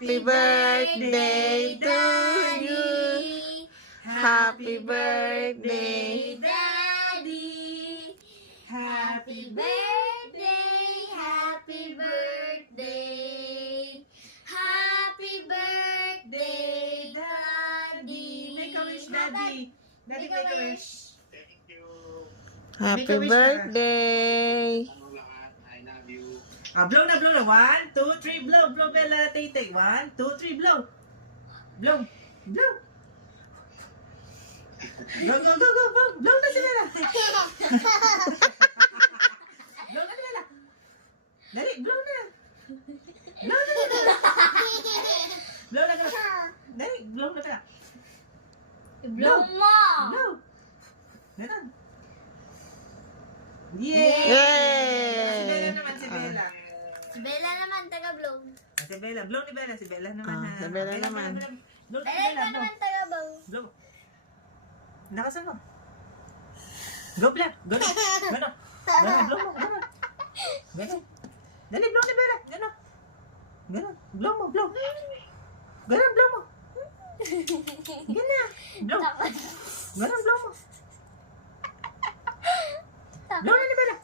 Happy birthday to you. Happy birthday. Daddy. Happy birthday. Happy birthday. Happy birthday, Daddy. Make a wish, Daddy. Daddy, make a wish. Happy Make a wish ka. birthday. Blow na, blow na. 1, 2, 3, blow. Blow, Bella, Tay-Tay. 1, 2, 3, blow. Blow. Blow. Go, go, go, go, go. Blow na si Bella. Blow na si Bella. Dali, blow na. Blow na, Bella. Blow na, Bella. Dali, blow na, Bella. Blow mo. Blow. Ganun. Yay! Si Bella naman, si Bella. Si Bella naman, taga-blow. Si Bella. Blow ni Bella. Si Bella naman. Ah, si Bella naman. Blow si Bella Bella. ko naman, taga-blow. Blow. Nakasan mo. Go, Bella. Go na. Go na. Gano'n, blow mo. Gano'n. Gano'n. Dali, blow ni Bella. Gano'n. Gano'n. Blow mo, blow. Gano'n, blow mo. Gano'n. Blow. Gano'n, blow mo. Blow na ni Bella.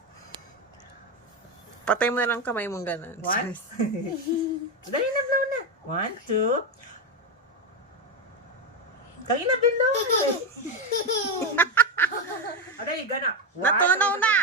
Patay mo na lang kamay mong ganun. 1. Dali na, blow na. 1, 2. Kanina, blow. Aray, gano'n. Natunaw na!